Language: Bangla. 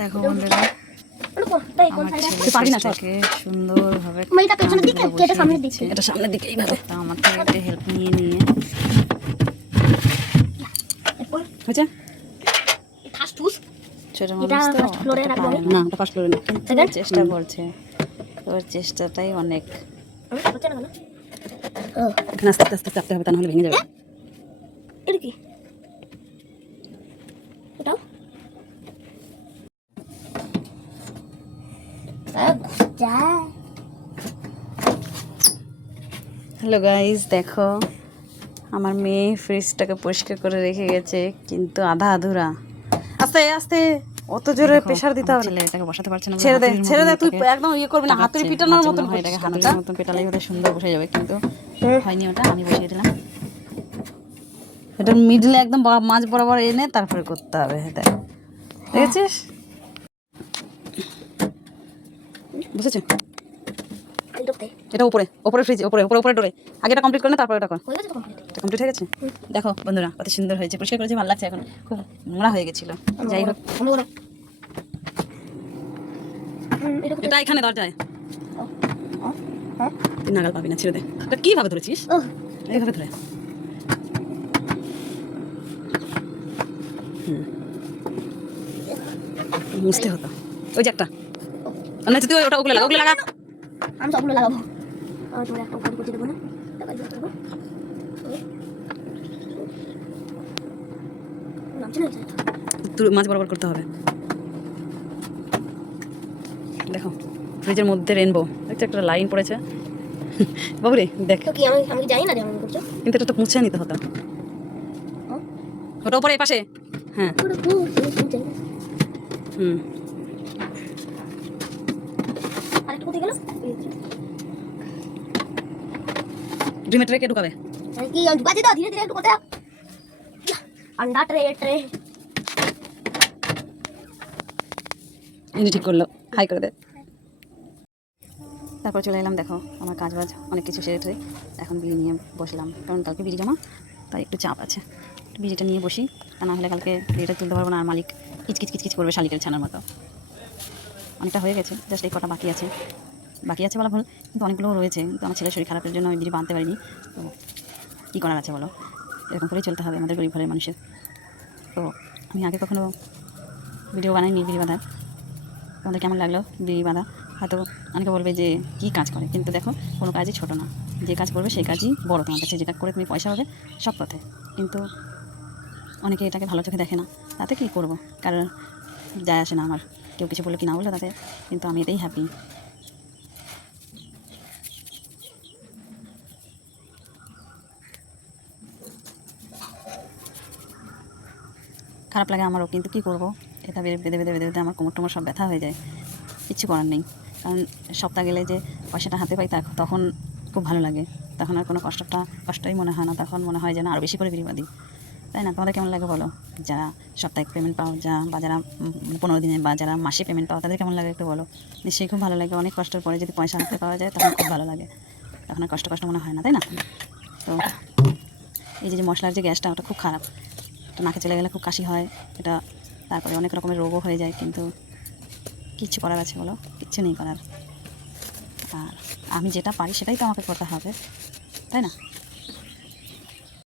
দেখো বন্ধুরা, সুন্দরভাবে এটা সামনের দিকে এইভাবে আমার থেকে একটা হেল্প নিয়ে হয়েছে। ছোট মানুষ তো না, চেষ্টা করছে, তোর চেষ্টাটাই অনেক। এখানে আস্তে আস্তে চাপতে হবে, তা নাহলে ভেঙে যাবে। এটা কি? হ্যালো গাইজ, দেখো আমার মেয়ে ফ্রিজটাকে পরিষ্কার করে রেখে গেছে, কিন্তু আধা আধুরা। আস্তে আস্তে, অত জোরে প্রেসার দিতে হবে। এটাকে বসাতে পারছে না, ছেড়ে দে ছেড়ে দে, তুই একদম ইয়ে করবি না, হাতুড়ি পিটানোর মতন। এটাকে হাতুড়ির মতন পেটালেই ওটা সুন্দর বসে যাবে, কিন্তু হয়নি। ওটা আমি বসিয়ে দিলাম। এটা মিডলে একদম মাঝ বরাবর এনে তারপরে করতে হবে। দেখ, দেখেছিস? বুঝেছো? এটা উপরে উপরে ফ্রিজ, উপরে উপরে উপরে ডোরে। আগে এটা কমপ্লিট করে না, তারপরে এটা কর। কমপ্লিট হয়ে গেছে। দেখো বন্ধুরা, কত সুন্দর হয়েছে, পরিষ্কার করেছি, ভালো লাগছে। এখন খুব নোংরা হয়ে গেছিল। যাই হোক, এটা এখানে দরজায় তুই নাগাল পাবি না, ছেড়ে দে। এটা কিভাবে ধরেছিস? এইভাবে ধরে। মুছতে হতো। ওই যে একটা অন্য, তুই ওটা ওগুলো লাগা, ওগুলো লাগা। আমি সবগুলো লাগাবো। তোমার একটা উপরে করতে দেবো না, মাছ বরাবর করতে হবে। দেখো ফ্রিজের মধ্যে রেনবো, দেখছো একটা লাইন পড়েছে। বাবুরে দেখ, আমি জানি না কিন্তু এটা তো মুছে নিতে হতো। ওটা উপরে পাশে। হ্যাঁ, হুম, ড্রিমের ট্রে কে ঢুকাবে? কি ঢুকাচ্ছি তো, ধীরে ধীরে ঢুকাতে। আন্ডা ট্রে ট্রে ইনি ঠিক করলো, হাই করে দে। তারপর চলে এলাম। দেখো আমার কাজ বাজ অনেক কিছু সেরে টরে এখন বিড়ি নিয়ে বসলাম, কারণ কালকে বিড়ি জমা, তাই একটু চাপ আছে। বিড়িটা নিয়ে বসি, তা না হলে কালকে বিড়িটা তুলতে পারবো না, আর মালিক কিচকিচ কিচকিচ করবে শালিকের ছানার মতো। অনেকটা হয়ে গেছে, জাস্ট এই কটা বাকি আছে। বাকি আছে বলা ভুল, কিন্তু অনেকগুলো রয়েছে। কিন্তু আমার ছেলের শরীর খারাপের জন্য আমি বিড়ি বাঁধতে পারিনি। তো কী করার আছে বলো, এরকম করেই চলতে হবে আমাদের গরিব ঘরের মানুষের। তো আমি আগে কখনো ভিডিও বানাইনি বিড়ি বাঁধার। তোমাদের কেমন লাগলো বিড়ি বাঁধা? হয়তো অনেকে বলবে যে কী কাজ করে, কিন্তু দেখো কোনো কাজই ছোট না, যে কাজ করবে সেই কাজই বড় তোমার কাছে, যেটা করে তুমি পয়সা পাবে সব পথে। কিন্তু অনেকে এটাকে ভালো চোখে দেখে না, তাতে কী করবো, কারণ যায় আসে না আমার, কেউ কিছু বললো কি না বললো তাতে, কিন্তু আমি এতেই হ্যাপি। খারাপ লাগে আমারও, কিন্তু কী করবো, এটা বেঁধে বেঁধে বেঁধে বেঁধে আমার কোমর টোমর সব ব্যথা হয়ে যায়। কিচ্ছু করার নেই, কারণ সপ্তাহ গেলে যে পয়সাটা হাতে পাই তখন খুব ভালো লাগে, তখন আর কোনো কষ্টই মনে হয় না, তখন মনে হয় যেন আরও বেশি করে বিড়ি বাঁধি, তাই না? তোমাদের কেমন লাগে বলো? যারা সাপ্তাহিক পেমেন্ট পাও, বা যারা 15 দিনে বা যারা মাসে পেমেন্ট পাও, তাদের কেমন লাগে একটু বলো। নিশ্চয়ই খুব ভালো লাগে। অনেক কষ্টের পরে যদি পয়সা হাতে পাওয়া যায় তখন খুব ভালো লাগে, তখন আর কষ্ট মনে হয় না, তাই না? তো এই যে মশলার যে গ্যাসটা, ওটা খুব খারাপ, তো নাকে চলে গেলে খুব কাশি হয়, এটা তারপরে অনেক রকমের রোগও হয়ে যায়, কিন্তু কিচ্ছু করার আছে বলো? কিচ্ছু নেই করার। আর আমি যেটা পারি সেটাই তো আমাকে করতে হবে, তাই না?